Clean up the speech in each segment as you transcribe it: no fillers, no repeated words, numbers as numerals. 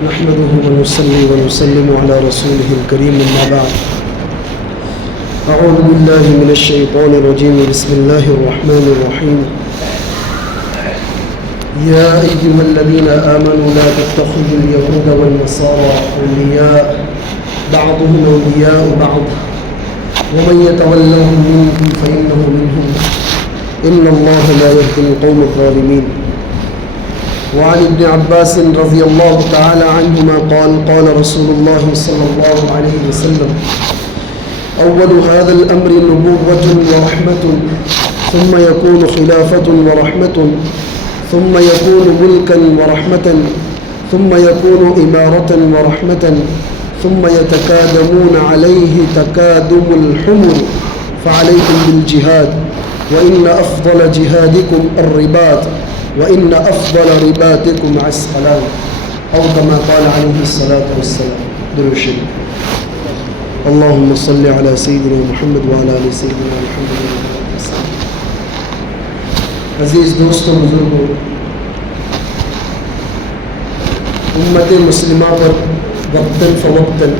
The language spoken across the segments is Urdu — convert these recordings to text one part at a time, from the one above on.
نحمده ونصلي ونسلم على رسوله الكريم أما بعد أعوذ بالله من الشيطان الرجيم بسم الله الرحمن الرحيم يا أيها الذين آمنوا لا تتخذوا اليهود والنصارى أولياء بعضهم أولياء بعض ومن يتولهم منكم فإنه منهم إن الله لا يهدي القوم الظالمين. وعن ابن عباس رضي الله تعالى عنهما قال قال رسول الله صلى الله عليه وسلم أول هذا الأمر نبوة ورحمة ثم يكون خلافة ورحمة ثم يكون ملكا ورحمة ثم يكون إمارة ورحمة ثم يتكادمون عليه تكادم الحمر فعليكم بالجهاد وإن أفضل جهادكم الرباط وإن أفضل رباطكم عسقلان أو كما قال عليه الصلاة والسلام. درود شریف. اللهم صل على سيدنا محمد وعلى آل سيدنا محمد. عزیز دوستوں بزرگوں، امت مسلمہ پر وقتاً فوقتاً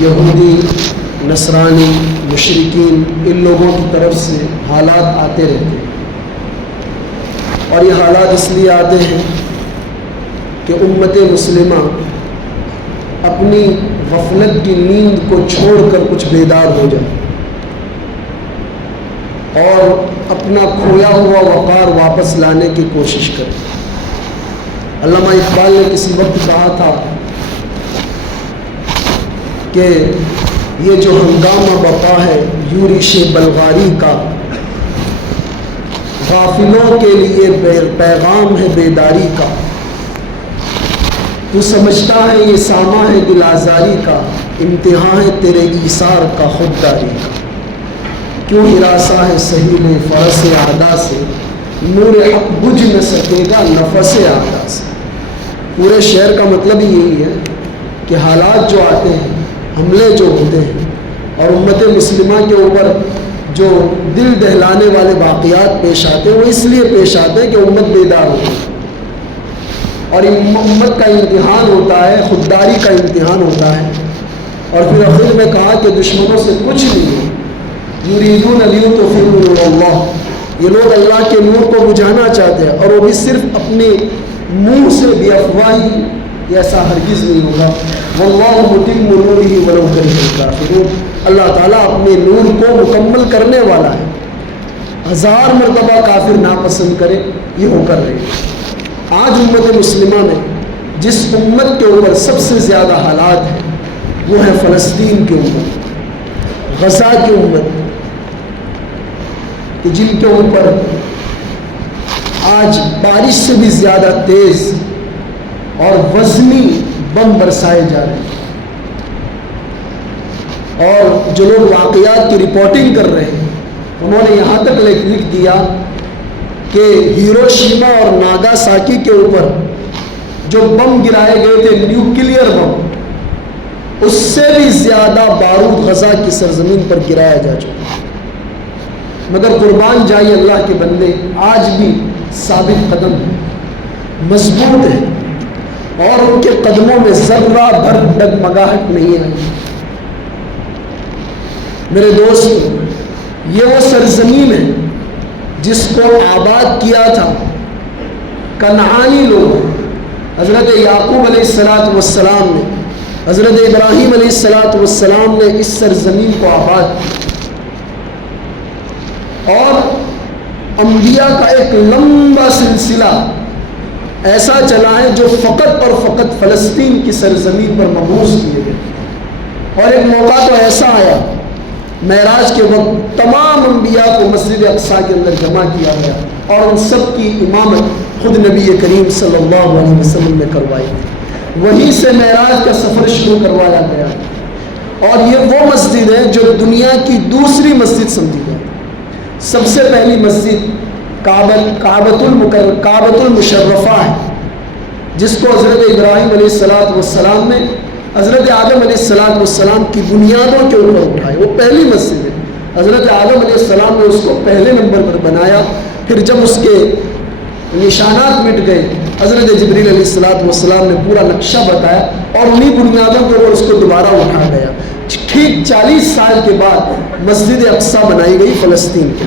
یہودی، نصرانی، مشرکین، ان لوگوں کی طرف سے حالات آتے رہتے ہیں، اور یہ حالات اس لیے آتے ہیں کہ امت مسلمہ اپنی غفلت کی نیند کو چھوڑ کر کچھ بیدار ہو جائے اور اپنا کھویا ہوا وقار واپس لانے کی کوشش کرے. علامہ اقبال نے کسی وقت کہا تھا کہ یہ جو ہنگامہ بقا ہے یورش بلغاری کا، غافلوں کے لیے پیغام ہے بیداری کا. تو سمجھتا ہے یہ ساماں ہے دل آزاری کا، امتحان ہے تیرے ایثار کا خودداری کا. کیوں ہراساں ہے سہیل فرس اعدا سے، نور حق بجھ نہ سکے گا نفس اعدا سے. پورے شعر کا مطلب ہی یہی ہے کہ حالات جو آتے ہیں، حملے جو ہوتے ہیں، اور امت مسلمہ کے اوپر جو دل دہلانے والے واقعات پیش آتے ہیں، وہ اس لیے پیش آتے ہیں کہ امت بیدار ہوتی ہے، اور امت کا امتحان ہوتا ہے، خودداری کا امتحان ہوتا ہے. اور پھر آخر میں کہا کہ دشمنوں سے کچھ نہیں ہے، یریدون لیطفئوا نور اللہ، یہ لوگ اللہ کے نور کو بجھانا چاہتے ہیں، اور وہ بھی صرف اپنے منہ سے بھی افواہی، ایسا ہرگز نہیں ہوگا. واللہ متم نورہ ولو کرہ الکافرون، اللہ تعالیٰ اپنے نور کو مکمل کرنے والا ہے، 1000 مرتبہ کافر ناپسند کرے یہ ہو کر رہے. آج امت مسلمہ میں جس امت کے اوپر سب سے زیادہ حالات ہیں وہ ہے فلسطین کی امت، غزہ کی امت، کہ جن کے اوپر آج بارش سے بھی زیادہ تیز اور وزنی بم برسائے جا رہے ہیں. اور جو لوگ واقعات کی رپورٹنگ کر رہے ہیں انہوں نے یہاں تک لکھ دیا کہ ہیروشیما اور ناگاساکی کے اوپر جو بم گرائے گئے تھے، نیوکلیئر بم، اس سے بھی زیادہ بارود غزہ کی سرزمین پر گرایا جا چکا. مگر قربان جائیے اللہ کے بندے، آج بھی ثابت قدم ہے، مضبوط ہے، اور ان کے قدموں میں ذرہ بھر ڈگمگاہٹ نہیں ہے. میرے دوست، یہ وہ سرزمین ہے جس کو آباد کیا تھا کنعانی لوگ. حضرت یعقوب علیہ السلام نے، حضرت ابراہیم علیہ السلام نے اس سرزمین کو آباد کیا، اور انبیاء کا ایک لمبا سلسلہ ایسا چلا ہے جو فقط اور فقط فلسطین کی سرزمین پر مبعوث کیے گئے. اور ایک موقع تو ایسا آیا معراج کے وقت تمام انبیاء کو مسجد اقصیٰ کے اندر جمع کیا گیا، اور ان سب کی امامت خود نبی کریم صلی اللہ علیہ وسلم نے کروائی. وہیں سے معراج کا سفر شروع کروایا گیا، اور یہ وہ مسجد ہے جو دنیا کی دوسری مسجد سمجھی جاتی ہے. سب سے پہلی مسجد کعبۃ المشرفہ ہے، جس کو حضرت ابراہیم علیہ السلام نے حضرت آدم علیہ السلام کی بنیادوں کے اوپر اٹھائے. وہ پہلی مسجد ہے، حضرت آدم علیہ السلام نے اس کو پہلے نمبر پر بنایا. پھر جب اس کے نشانات مٹ گئے حضرت جبریل علیہ السلام نے پورا نقشہ بتایا اور انہی بنیادوں کے اوپر اس کو دوبارہ اٹھا گیا. ٹھیک 40 سال کے بعد مسجد اقصیٰ بنائی گئی فلسطین کے.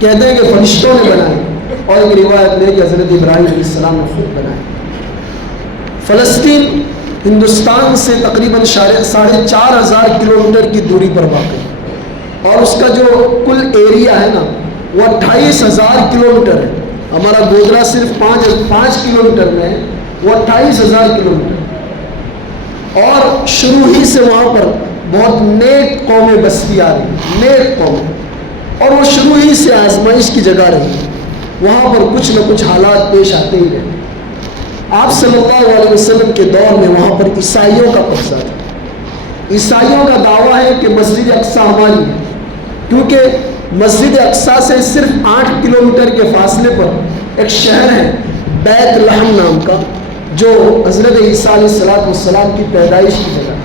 کہتے ہیں کہ فرشتوں نے بنائی اور ایک روایت میں کہ حضرت ابراہیم علیہ السلام نے خود بنائی. فلسطین ہندوستان سے تقریباً 4,500 کلومیٹر کی دوری پر واقع ہے اور اس کا جو کل ایریا ہے نا وہ 28,000 کلومیٹر ہے. ہمارا گودرا صرف 5 کلومیٹر میں ہے, وہ 28,000 کلومیٹر. اور شروع ہی سے وہاں پر بہت نیک قومیں بستی آ رہی, نیک قوم, اور وہ شروع ہی سے آزمائش کی جگہ رہی. وہاں پر کچھ نہ کچھ حالات پیش آتے ہی رہے. آپ صلی اللہ علیہ وسلم کے دور میں وہاں پر عیسائیوں کا قبضہ تھا. عیسائیوں کا دعویٰ ہے کہ مسجد اقصیٰ ہماری ہے, کیونکہ مسجد اقصیٰ سے صرف 8 کلومیٹر کے فاصلے پر ایک شہر ہے بیت لحم نام کا, جو حضرت عیسیٰ علیہ السلام کی پیدائش کی جگہ ہے.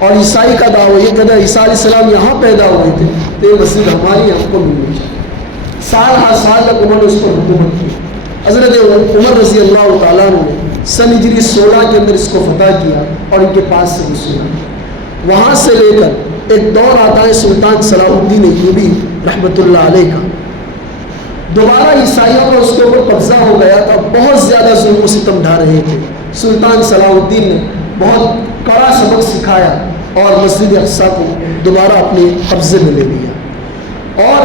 اور عیسائی کا دعویٰ یہ کہتا ہے عیسیٰ علیہ السلام یہاں پیدا ہوئے تھے تو یہ مسجد ہماری ہم کو ملنی چاہیے. سال ہر سال تک انہوں نے اس پر حکومت کی. حضرت عمر رضی اللہ تعالیٰ نے سن ہجری 16 کے اندر اس کو فتح کیا اور ان کے پاس سے وصولا. وہاں سے لے کر ایک دور آتا ہے سلطان صلاح الدین ایوبی رحمۃ اللہ علیہ کا. دوبارہ عیسائیوں کا اس کے اوپر قبضہ ہو گیا تھا, بہت زیادہ ظلم و ستم ڈھا رہے تھے. سلطان صلاح الدین نے بہت کڑا سبق سکھایا اور مسجد اقصیٰ کو دوبارہ اپنے قبضے میں لے لیا. اور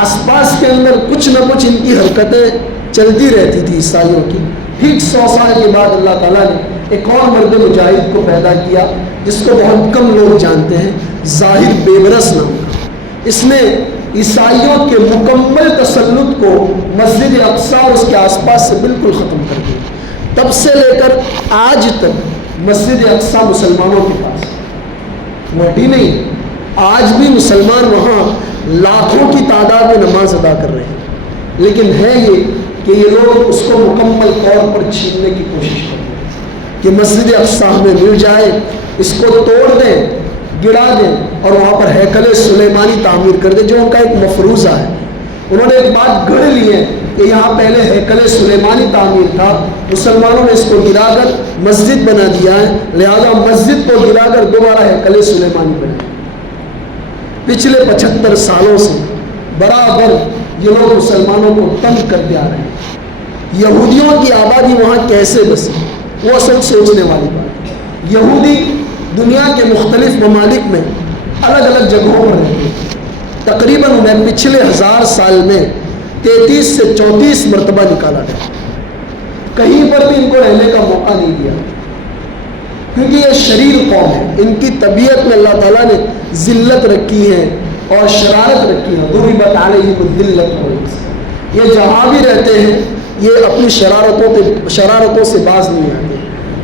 آس پاس کے اندر کچھ نہ کچھ ان کی حرکتیں چلتی رہتی تھی عیسائیوں کی. ٹھیک 100 سال کے بعد اللہ تعالیٰ نے ایک اور مرد مجاہد کو پیدا کیا جس کو بہت کم لوگ جانتے ہیں, ظاہر بیبرس نام کا. اس نے عیسائیوں کے مکمل تسلط کو مسجد اقصیٰ اور اس کے آس پاس سے بالکل ختم کر دیا. تب سے لے کر آج تک مسجد اقصیٰ مسلمانوں کے پاس وہی نہیں. آج بھی مسلمان وہاں لاکھوں کی تعداد میں نماز ادا کر رہے ہیں, لیکن ہے یہ کہ یہ لوگ اس کو مکمل طور پر چھیننے کی کوشش کرتے ہیں کہ مسجد اقصیٰ ہمیں مل جائے, اس کو توڑ دیں, گرا دیں اور وہاں پر ہیکل سلیمانی تعمیر کر دیں, جو ان کا ایک مفروضہ ہے. انہوں نے ایک بات گھڑ لی ہے کہ یہاں پہلے ہیکل سلیمانی تعمیر تھا, مسلمانوں نے اس کو گرا کر مسجد بنا دیا ہے, لہذا مسجد کو گرا کر دوبارہ ہیکل سلیمانی بنا. پچھلے 75 سالوں سے برابر یہ لوگ مسلمانوں کو تنگ کرتے آ رہے ہیں. یہودیوں کی آبادی وہاں کیسے بسی, وہ اصل سوچنے والی بات ہے. یہودی دنیا کے مختلف ممالک میں الگ الگ جگہوں پر رہتے ہیں. تقریباً انہیں پچھلے 1000 سال میں 33 سے 34 مرتبہ نکالا گیا. کہیں پر بھی ان کو رہنے کا موقع نہیں دیا, کیونکہ یہ شریر قوم ہے. ان کی طبیعت میں اللہ تعالیٰ نے ذلت رکھی ہے اور شرارت رکھی ہے. ضربت علیہم الذلۃ. یہ جہاں بھی رہتے ہیں یہ اپنی شرارتوں سے باز نہیں آتے.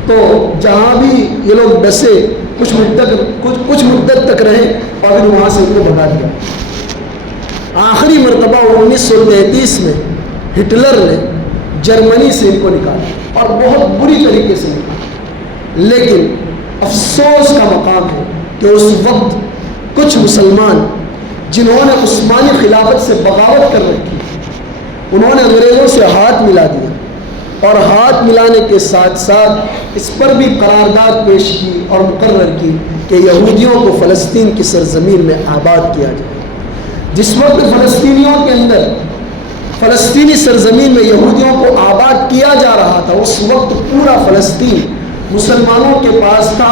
تو جہاں بھی یہ لوگ بسے کچھ مدت تک رہے اور پھر وہاں سے ان کو بھگا دیا. آخری مرتبہ 1933 میں ہٹلر نے جرمنی سے ان کو نکالا اور بہت بری طریقے سے نکالا. لیکن افسوس کا مقام ہے کہ اس وقت کچھ مسلمان جنہوں نے عثمانی خلافت سے بغاوت کر رکھی, انہوں نے انگریزوں سے ہاتھ ملا دیا اور ہاتھ ملانے کے ساتھ ساتھ اس پر بھی قرارداد پیش کی اور مقرر کی کہ یہودیوں کو فلسطین کی سرزمین میں آباد کیا جائے. جس وقت فلسطینیوں کے اندر فلسطینی سرزمین میں یہودیوں کو آباد کیا جا رہا تھا, اس وقت پورا فلسطین مسلمانوں کے پاس تھا.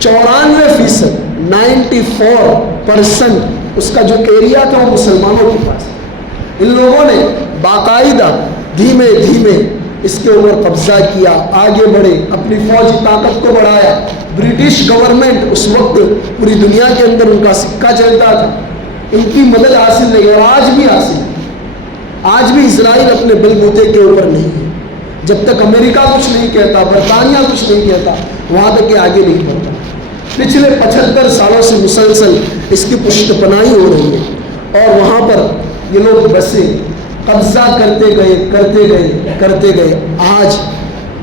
94% 94% اس کا جو ایریا تھا وہ مسلمانوں کے پاس. ان لوگوں نے باقاعدہ دھیمے دھیمے اس کے اوپر قبضہ کیا, آگے بڑھے, اپنی فوجی طاقت کو بڑھایا. برٹش گورنمنٹ اس وقت پوری دنیا کے اندر ان کا سکہ چلتا تھا, ان کی مدد حاصل نہیں اور آج بھی حاصل ہے. آج بھی اسرائیل اپنے بل بوتے کے اوپر نہیں ہے. جب تک امریکہ کچھ نہیں کہتا, برطانیہ کچھ نہیں کہتا, وہاں تک کہ آگے نہیں بڑھتا. پچھلے 75 سالوں سے مسلسل اس کی پشت پناہی ہو رہی ہے اور وہاں پر یہ لوگ بسے قبضہ کرتے گئے. آج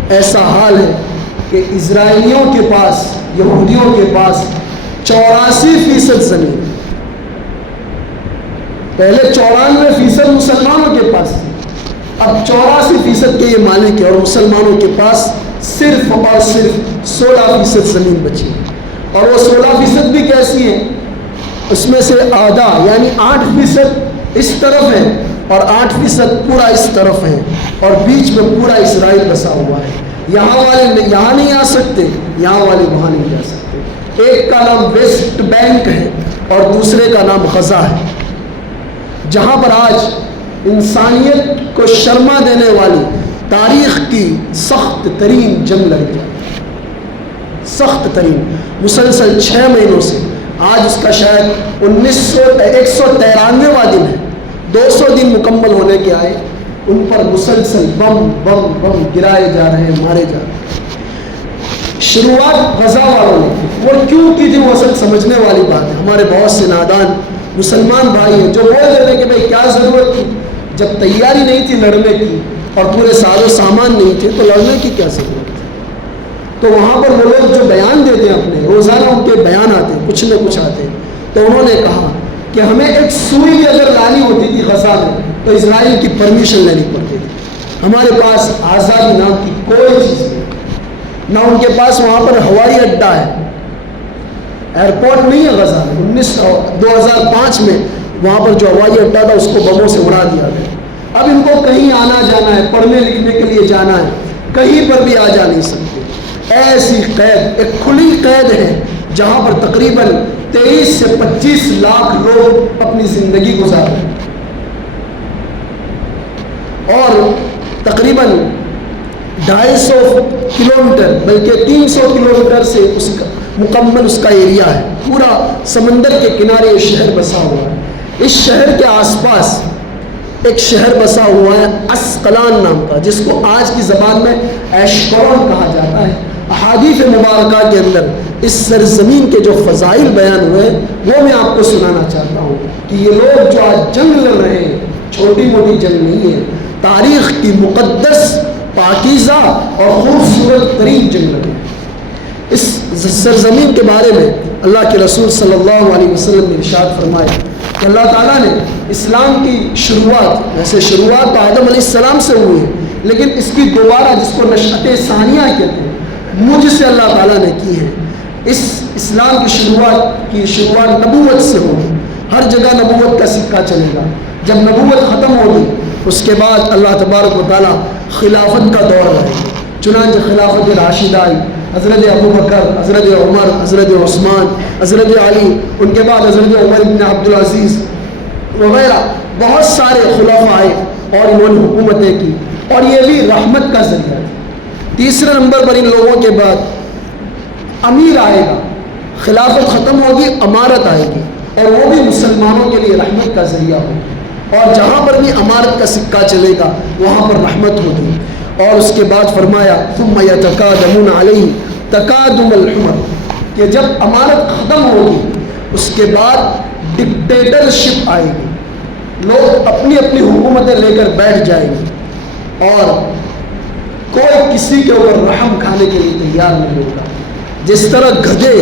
ایسا حال ہے کہ اسرائیلیوں کے پاس, یہودیوں کے پاس 84% زمین, پہلے 94% مسلمانوں کے پاس تھی, اب 84% کے یہ مالک ہے اور مسلمانوں کے پاس صرف اور صرف 16% زمین بچی ہے، اور وہ 16% بھی کیسی ہے؟ اس میں سے آدھا یعنی 8% اس طرف ہے اور 8% پورا اس طرف ہے، اور بیچ میں پورا اسرائیل بسا ہوا ہے۔ یہاں والے یہاں نہیں آ سکتے، یہاں والے وہاں نہیں جا سکتے۔ ایک کا نام ویسٹ بینک ہے اور دوسرے کا نام غزہ ہے، جہاں پر آج انسانیت کو شرما دینے والی تاریخ کی سخت ترین جنگ لڑی جاتی ہے، سخت ترین، مسلسل 6 مہینوں سے۔ آج اس کا شاید 193واں دن ہے، 200 دن مکمل ہونے کے آئے، ان پر مسلسل بم بم بم گرائے جا رہے ہیں، مارے جا رہے ہیں۔ شروعات غزہ والوں نے وہ کیوں کی تھی، وہ اصل سمجھنے والی بات ہے۔ ہمارے بہت سے نادان مسلمان بھائی ہیں جو بول رہے ہیں کہ بھائی کیا ضرورت تھی، جب تیاری نہیں تھی لڑنے کی اور پورے ساز و سامان نہیں تھے تو لڑنے کی کیا ضرورت تھی؟ تو وہاں پر وہ لوگ جو بیان دیتے ہیں اپنے روزانہ، ان کے بیان آتے ہیں، کچھ نہ کچھ آتے ہیں، تو انہوں نے کہا کہ ہمیں ایک سوئی بھی اگر لانی ہوتی تھی غزہ میں تو اسرائیل کی پرمیشن لینی پڑتی تھی۔ ہمارے پاس آزادی نام کی کوئی چیز نہیں، نہ ان کے پاس وہاں پر ہوائی اڈہ ہے، ایئرپورٹ نہیں ہے غزہ میں۔ 2005 میں وہاں پر جو ہوائی اڈہ تھا اس کو بموں سے اڑا دیا گیا۔ اب ان کو کہیں آنا جانا ہے، پڑھنے لکھنے کے لیے جانا ہے، کہیں پر بھی آ جا نہیں سکتے۔ ایسی قید، ایک کھلی قید ہے جہاں پر تقریباً 23 سے 25 لاکھ لوگ اپنی زندگی گزار رہے ہیں، اور تقریباً 250 کلومیٹر بلکہ 300 کلومیٹر سے اس کا مکمل اس کا ایریا ہے، پورا سمندر کے کنارے یہ شہر بسا ہوا ہے۔ اس شہر کے آس پاس ایک شہر بسا ہوا ہے اسقلان نام کا، جس کو آج کی زبان میں ایشکون کہا جاتا ہے۔ احادیث مبارکہ کے اندر اس سرزمین کے جو فضائل بیان ہوئے وہ میں آپ کو سنانا چاہتا ہوں کہ یہ لوگ جو آج جنگ لڑ رہے ہیں، چھوٹی موٹی جنگ نہیں ہے، تاریخ کی مقدس، پاکیزہ اور خوبصورت ترین جنگ لڑ رہے ہیں۔ اس سرزمین کے بارے میں اللہ کے رسول صلی اللہ علیہ وسلم نے ارشاد فرمایا کہ اللہ تعالیٰ نے اسلام کی شروعات، ویسے شروعات تو آدم علیہ السلام سے ہوئی ہے، لیکن اس کی دوبارہ، جس کو نشأت ثانیہ کہتے ہیں، مجھ سے اللہ تعالیٰ نے کی ہے۔ اس اسلام کی شروعات نبوت سے ہوگی، ہر جگہ نبوت کا سکہ چلے گا۔ جب نبوت ختم ہوگی اس کے بعد اللہ تبارک و تعالیٰ خلافت کا دور لائے گا۔ چنانچہ خلافت راشدہ آئی، حضرت ابو بکر، حضرت عمر، حضرت عثمان، حضرت علی، ان کے بعد حضرت عمر بن عبدالعزیز وغیرہ بہت سارے خلفاء آئے اور انہوں نے حکومتیں کی، اور یہ بھی رحمت کا ذریعہ ہے۔ تیسرے نمبر پر ان لوگوں کے بعد امیر آئے گا، خلافت ختم ہوگی، امارت آئے گی، اور وہ بھی مسلمانوں کے لیے رحمت کا ذریعہ ہوگی، اور جہاں پر بھی امارت کا سکہ چلے گا وہاں پر رحمت ہوگی۔ اور اس کے بعد فرمایا ثم یتقادمون علیہ تقادم الحمر، کہ جب امارت ختم ہوگی اس کے بعد ڈکٹیٹرشپ آئے گی، لوگ اپنی اپنی حکومتیں لے کر بیٹھ جائیں گے اور کوئی کسی کے اوپر رحم کھانے کے لیے تیار نہیں ہوگا۔ جس طرح گدھے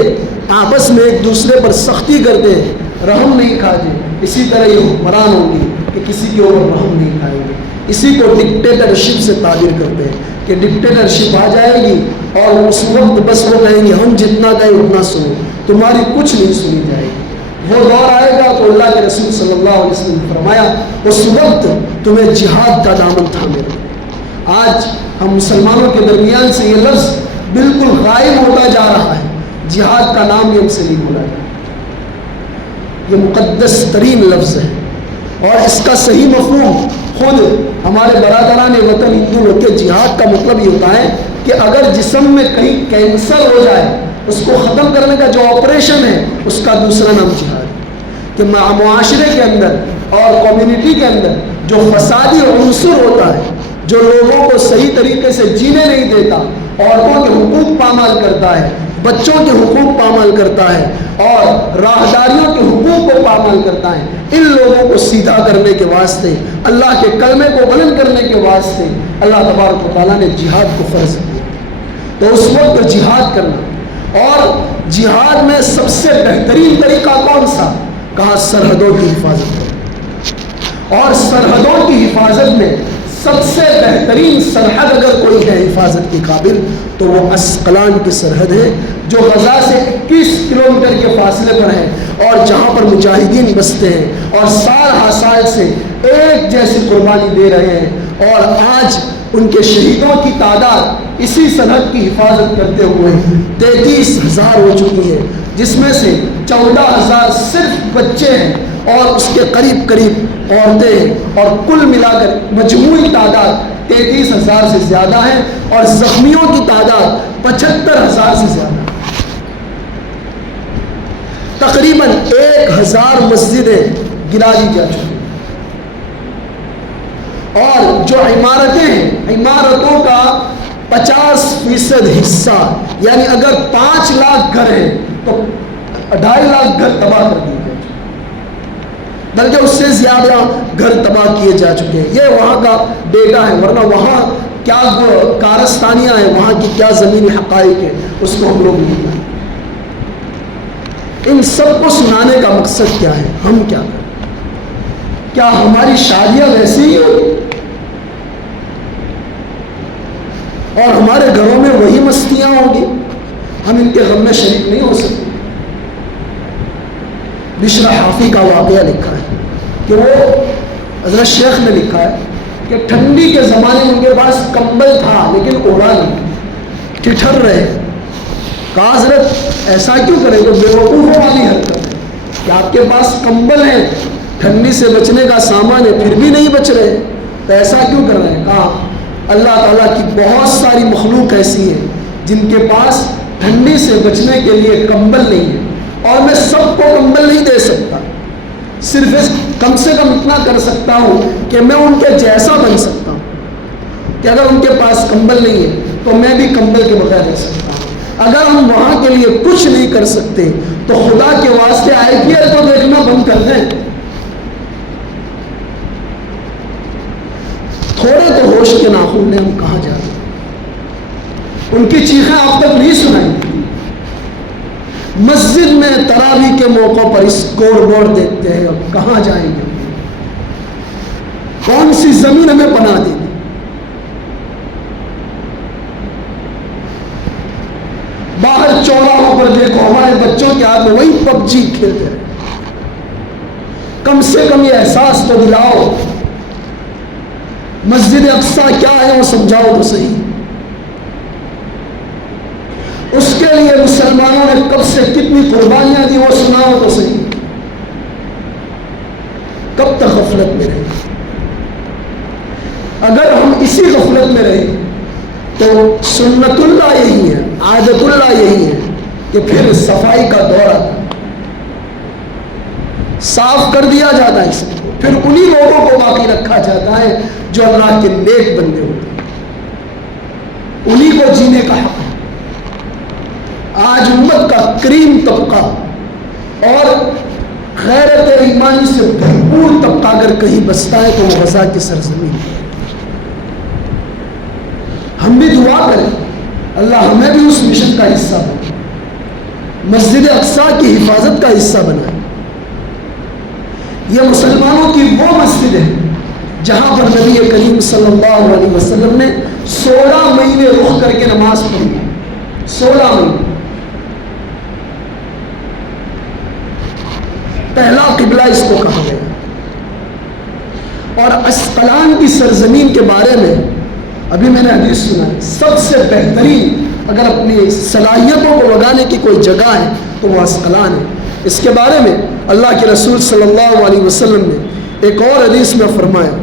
آپس میں ایک دوسرے پر سختی کرتے ہیں، رحم نہیں کھاتے، اسی طرح یہ حکمران ہوں گے کہ کسی کے اوپر رحم نہیں کھائیں گے۔ اسی کو ڈکٹیٹرشپ سے تعبیر کرتے ہیں کہ ڈکٹیٹرشپ آ جائے گی اور اس وقت بس وہ کہیں گے ہم جتنا کہیں اتنا سنو، تمہاری کچھ نہیں سنی جائے گی۔ وہ دور آئے گا تو اللہ کے رسول صلی اللہ علیہ وسلم نے فرمایا اس وقت تمہیں جہاد کا دامن تھامے رہو۔ آج ہم مسلمانوں کے درمیان سے یہ لفظ بالکل غائب ہوتا جا رہا ہے، جہاد کا نام بھی ہم سے نہیں بولا جاتا۔ یہ مقدس ترین لفظ ہے، اور اس کا صحیح مفہوم خود ہمارے برادران وطن ہندو لوگ کے جہاد کا مطلب یہ ہوتا ہے کہ اگر جسم میں کہیں کینسر ہو جائے اس کو ختم کرنے کا جو آپریشن ہے اس کا دوسرا نام جہاد ہے۔ کہ معاشرے کے اندر اور کمیونٹی کے اندر جو فسادی عنصر ہوتا ہے، جو لوگوں کو صحیح طریقے سے جینے نہیں دیتا، عورتوں کے حقوق پامال کرتا ہے، بچوں کے حقوق پامال کرتا ہے اور راہداریوں کے حقوق کو پامال کرتا ہے، ان لوگوں کو سیدھا کرنے کے واسطے، اللہ کے کلمے کو بلند کرنے کے واسطے اللہ تبارک و تعالیٰ نے جہاد کو فرض کیا۔ تو اس وقت جہاد کرنا، اور جہاد میں سب سے بہترین طریقہ کون سا؟ کہا سرحدوں کی حفاظت کرنا، اور سرحدوں کی حفاظت میں سب سے بہترین سرحد اگر کوئی ہے حفاظت کے قابل تو وہ عسقلان کی سرحد ہے، جو غزہ سے 21 کلومیٹر کے فاصلے پر ہے، اور جہاں پر مجاہدین بستے ہیں اور سال ہر سال سے ایک جیسی قربانی دے رہے ہیں، اور آج ان کے شہیدوں کی تعداد اسی سرحد کی حفاظت کرتے ہوئے 33,000 ہو چکی ہے، جس میں سے 14,000 صرف بچے ہیں اور اس کے قریب قریب عورتیں ہیں، اور کل ملا کر مجموعی تعداد 33,000 سے زیادہ ہے، اور زخمیوں کی تعداد 75,000 سے زیادہ ہے۔ تقریباً 1,000 مسجدیں گرا دی جا چکی ہیں، اور جو عمارتیں ہیں، عمارتوں کا 50% حصہ، یعنی اگر 5 لاکھ گھر ہیں تو 2.5 لاکھ گھر تباہ کر دیے گئے، بلکہ اس سے زیادہ گھر تباہ کیے جا چکے ہیں۔ یہ وہاں کا ڈیٹا ہے، ورنہ وہاں کیا کارستانیاں ہیں، وہاں کی کیا زمینی حقائق ہیں، اس کو ہم لوگ نہیں جانتے۔ ان سب کو سنانے کا مقصد کیا ہے؟ ہم کیا کریں؟ کیا ہماری شادیاں ویسی ہی ہوگی اور ہمارے گھروں میں وہی مستیاں ہوں گی؟ ہم ان کے غم میں شریک نہیں ہو سکتے۔ بشر حافی کا واقعہ لکھا ہے کہ وہ حضرت شیخ نے لکھا ہے کہ ٹھنڈی کے زمانے میں ان کے پاس کمبل تھا لیکن اوڑھا نہیں، ٹھٹھر رہے۔ کہا حضرت ایسا کیوں کرے؟ تو بیوقوفوں والی حرکت ہے کہ آپ کے پاس کمبل ہے، ٹھنڈی سے بچنے کا سامان ہے، پھر بھی نہیں بچ رہے، تو ایسا کیوں کر رہے ہیں؟ کہا اللہ تعالیٰ کی بہت ساری مخلوق ایسی ہے جن کے پاس ٹھنڈی سے بچنے کے لیے کمبل نہیں ہے، اور میں سب کو کمبل نہیں دے سکتا، صرف کم سے کم اتنا کر سکتا ہوں کہ میں ان کے جیسا بن سکتا ہوں، کہ اگر ان کے پاس کمبل نہیں ہے تو میں بھی کمبل کے بغیر رہ سکتا ہوں۔ اگر ہم وہاں کے لیے کچھ نہیں کر سکتے تو خدا کے واسطے IPL کو دیکھنا بند کر دیں۔ تھوڑے تو ہوش کے ناخن نے ہم کہاں جاتے ہیں؟ ان کی چیخیں آپ تک نہیں سنائیں۔ مسجد میں تراویح کے موقع پر اسکور بورڈ دیکھتے ہیں، اب کہاں جائیں گے؟ کون سی زمین ہمیں بنا دے گی؟ باہر چوراہوں پر دیکھو، ہمارے بچوں کے ہاتھ میں وہی PUBG کھیلتے ہیں۔ کم سے کم یہ احساس تو دلاؤ، مسجد اقصیٰ کیا ہے وہ سمجھاؤ تو صحیح۔ اس کے لیے مسلمانوں نے کب سے کتنی قربانیاں دی وہ سناؤ تو صحیح۔ کب تک غفلت میں رہے؟ اگر ہم اسی غفلت میں رہے تو سنت اللہ یہی ہے، عادت اللہ یہی ہے کہ پھر صفائی کا دورہ صاف کر دیا جاتا ہے، سب کو پھر انہی لوگوں کو باقی رکھا جاتا ہے جو اللہ کے نیک بندے ہوتے ہیں، انہی کو جینے کا حق ہے۔ آج امت کا کریم طبقہ اور غیرت ایمانی سے بھرپور طبقہ اگر کہیں بستا ہے تو وہ غزہ کی سرزمین ہے۔ ہم بھی دعا کریں اللہ ہمیں بھی اس مشن کا حصہ بنائے، مسجد اقصیٰ کی حفاظت کا حصہ بنائے۔ یہ مسلمانوں کی وہ مسجد ہے جہاں پر نبی کریم صلی اللہ علیہ وسلم نے 16 مہینے رخ کر کے نماز پڑھی، 16 مہینے۔ پہلا قبلہ اس کو کہا گیا۔ اور عسقلان کی سرزمین کے بارے میں ابھی میں نے حدیث سنا ہے، سب سے بہترین اگر اپنی صلاحیتوں کو لگانے کی کوئی جگہ ہے تو وہ عسقلان ہے۔ اس کے بارے میں اللہ کے رسول صلی اللہ علیہ وسلم نے ایک اور حدیث میں فرمایا،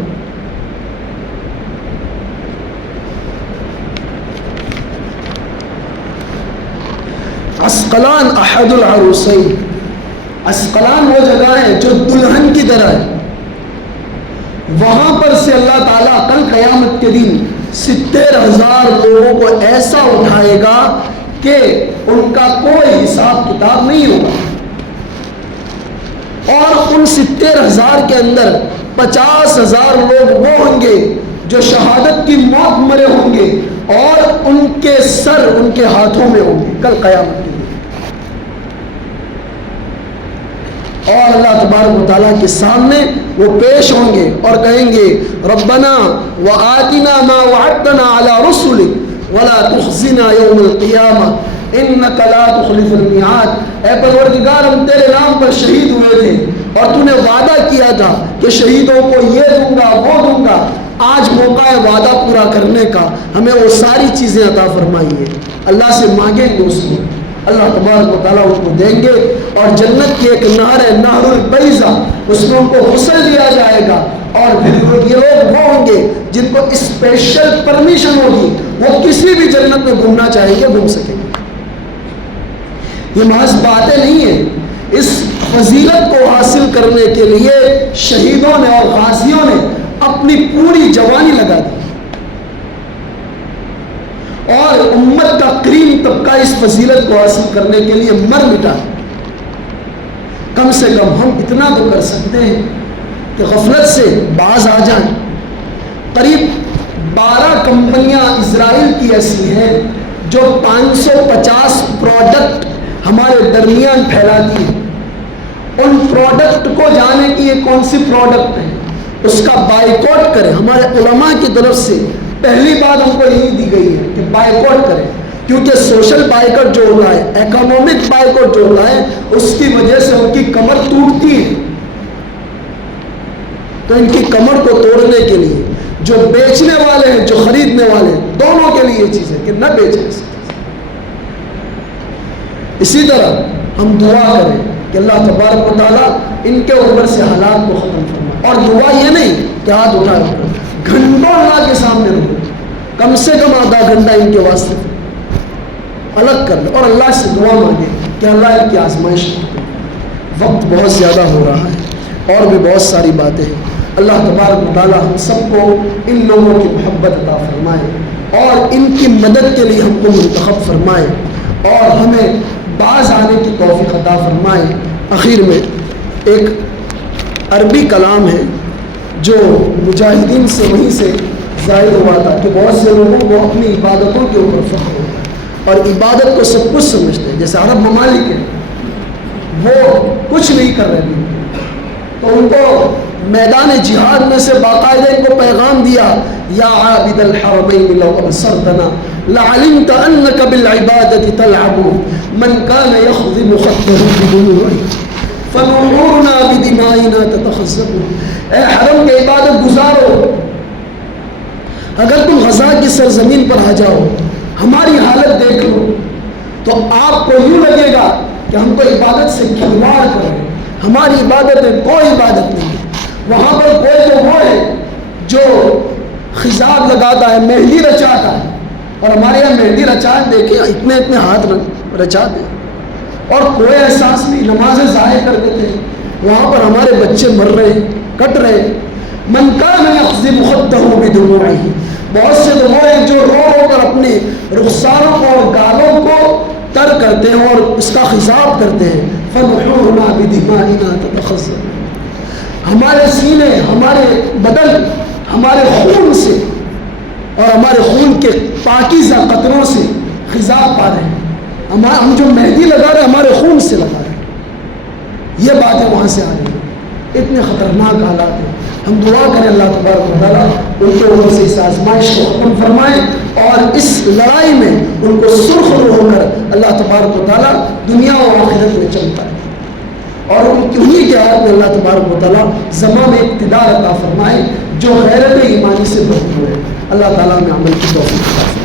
عسقلان احد العروسین، عسقلان وہ جگہ ہے جو دلہن کی طرح ہے، وہاں پر سے اللہ تعالیٰ کل قیامت کے دن 70,000 لوگوں کو ایسا اٹھائے گا کہ ان کا کوئی حساب کتاب نہیں ہوگا، اور ان 70,000 کے اندر 50,000 لوگ وہ ہوں گے جو شہادت کی موت مرے ہوں گے، اور ان کے سر ان کے ہاتھوں میں ہوں گے کل قیامت کے دن۔ اور اللہ تبارک و تعالیٰ کے سامنے وہ پیش ہوں گے اور کہیں گے ربنا وآتنا ما وعدتنا علی رسلک ولا تخزنا یوم القیامہ انک لا تخلف المیعاد۔ اے پروردگار ہم تیرے نام پر شہید ہوئے تھے اور تو نے وعدہ کیا تھا کہ شہیدوں کو یہ دوں گا وہ دوں گا، آج موقع ہے وعدہ پورا کرنے کا، ہمیں وہ ساری چیزیں عطا فرمائیے۔ اللہ سے مانگیں گے اس کو، اللہ تبارک و تعالیٰ ان کو دیں گے، اور جنت کی ایک نہر ہے نہر البیضہ، اس میں ان کو غسل دیا جائے گا، اور پھر یہ لوگ وہ ہوں گے جن کو اسپیشل پرمیشن ہوگی، وہ کسی بھی جنت میں گھومنا چاہیں گے گھوم سکیں گے۔ یہ محض باتیں نہیں ہیں، اس فضیلت کو حاصل کرنے کے لیے شہیدوں نے اور غازیوں نے اپنی پوری جوانی لگا دی، اور امت کا کریم طبقہ اس فضیلت کو حاصل کرنے کے لیے مر مٹا۔ کم سے کم ہم اتنا تو کر سکتے ہیں کہ غفلت سے باز آ جائیں۔ قریب 12 کمپنیاں اسرائیل کی ایسی ہیں جو 550 پروڈکٹ ہمارے درمیان پھیلاتی ہیں۔ ان پروڈکٹ کو جانے کی یہ کون سی پروڈکٹ ہے، اس کا بائیکاٹ کریں۔ ہمارے علماء کی طرف سے پہلی بات ہم کو یہی دی گئی ہے کہ بائیکاٹ کریں، کیونکہ سوشل بائیکاٹ جو ہوتا ہے، اکنامک بائیکاٹ جو ہوتا ہے، اس کی وجہ سے ان کی کمر ٹوٹتی ہے۔ تو ان کی کمر کو توڑنے کے لیے جو بیچنے والے ہیں جو خریدنے والے ہیں، دونوں کے لیے یہ چیز ہے کہ نہ بیچیں۔ اسی طرح ہم دعا کریں کہ اللہ تبارک و تعالیٰ ان کے اوپر سے حالات کو ختم فرمائے۔ اور دعا یہ نہیں کہ ہاتھ اٹھائے گھنٹوں اللہ کے سامنے رہو، کم سے کم آدھا گھنٹہ ان کے واسطے الگ کر لیں اور اللہ سے دعا مانگے کہ اللہ ان کی آزمائش کرے۔ وقت بہت زیادہ ہو رہا ہے اور بھی بہت ساری باتیں ہیں۔ اللہ تبارک و تعالیٰ ہم سب کو ان لوگوں کی محبت عطا فرمائے اور ان کی مدد کے لیے ہم کو منتخب فرمائے اور ہمیں باز آنے کی توفیق عطا فرمائے۔ آخر میں ایک عربی کلام ہے جو مجاہدین سے وہیں سے ظاہر ہوا تھا کہ بہت سے لوگوں کو اپنی عبادتوں کے اوپر فخر ہوتا ہے اور عبادت کو سب کچھ سمجھتے ہیں۔ جیسے عرب ممالک ہیں، وہ کچھ نہیں کر رہے ہیں تو ان کو میدان جہاد میں سے باقاعدہ ان کو پیغام دیا، یا عابد الحرمین لو ابصرتنا لعلمت انک بالعبادت تلعب من کان یخضب خطه بدموعه فنحورنا بدمائنا تتخذب۔ اے حرم کے عبادت گزارو، اگر تم غزہ کی سرزمین پر آ جاؤ، ہماری حالت دیکھ لو تو آپ کو یوں لگے گا کہ ہم تو عبادت سے کھلواڑ کر رہے ہیں، ہماری عبادت ہے کوئی عبادت نہیں ہے۔ وہاں پر کوئی تو وہ ہے جو خضاب لگاتا ہے، مہندی رچاتا ہے، اور ہمارے یہاں مہندی رچائے دیکھیں اتنے اتنے ہاتھ رچاتے ہیں اور کوئی احساس نہیں، نمازیں ضائع کر دیتے ہیں۔ وہاں پر ہمارے بچے مر رہے ہیں، کٹ رہے ہیں۔ من کان یخضب خده بدموعه، بہت سے تو وہ ہیں جو رو رو کر اپنے رخساروں کو اور گالوں کو تر کرتے ہیں اور اس کا خضاب کرتے ہیں۔ فنحورنا بدمائنا تتخذب، ہمارے سینے، ہمارے بدن، ہمارے خون سے اور ہمارے خون کے پاکیزہ قطروں سے خضاب پا رہے ہیں۔ ہم جو مہندی لگا رہے ہیں ہمارے خون سے لگا رہے ہیں۔ یہ باتیں وہاں سے آ رہی ہیں، اتنے خطرناک حالات ہیں۔ ہم دعا کریں اللہ تبارک و تعالیٰ ان کے اوپر سے اس آزمائش کو ختم فرمائے اور اس لڑائی میں ان کو سرخ رو ہو کر اللہ تبارک و تعالیٰ دنیا و آخرت میں چلتا ہے، اور انہی کے ہاتھ میں اللہ تبارک و تعالیٰ زمان اقتدار عطا فرمائے جو غیرت ایمانی سے بھرپور ہے۔ اللہ تعالیٰ میں عمل کی توفیق عطا فرمائے۔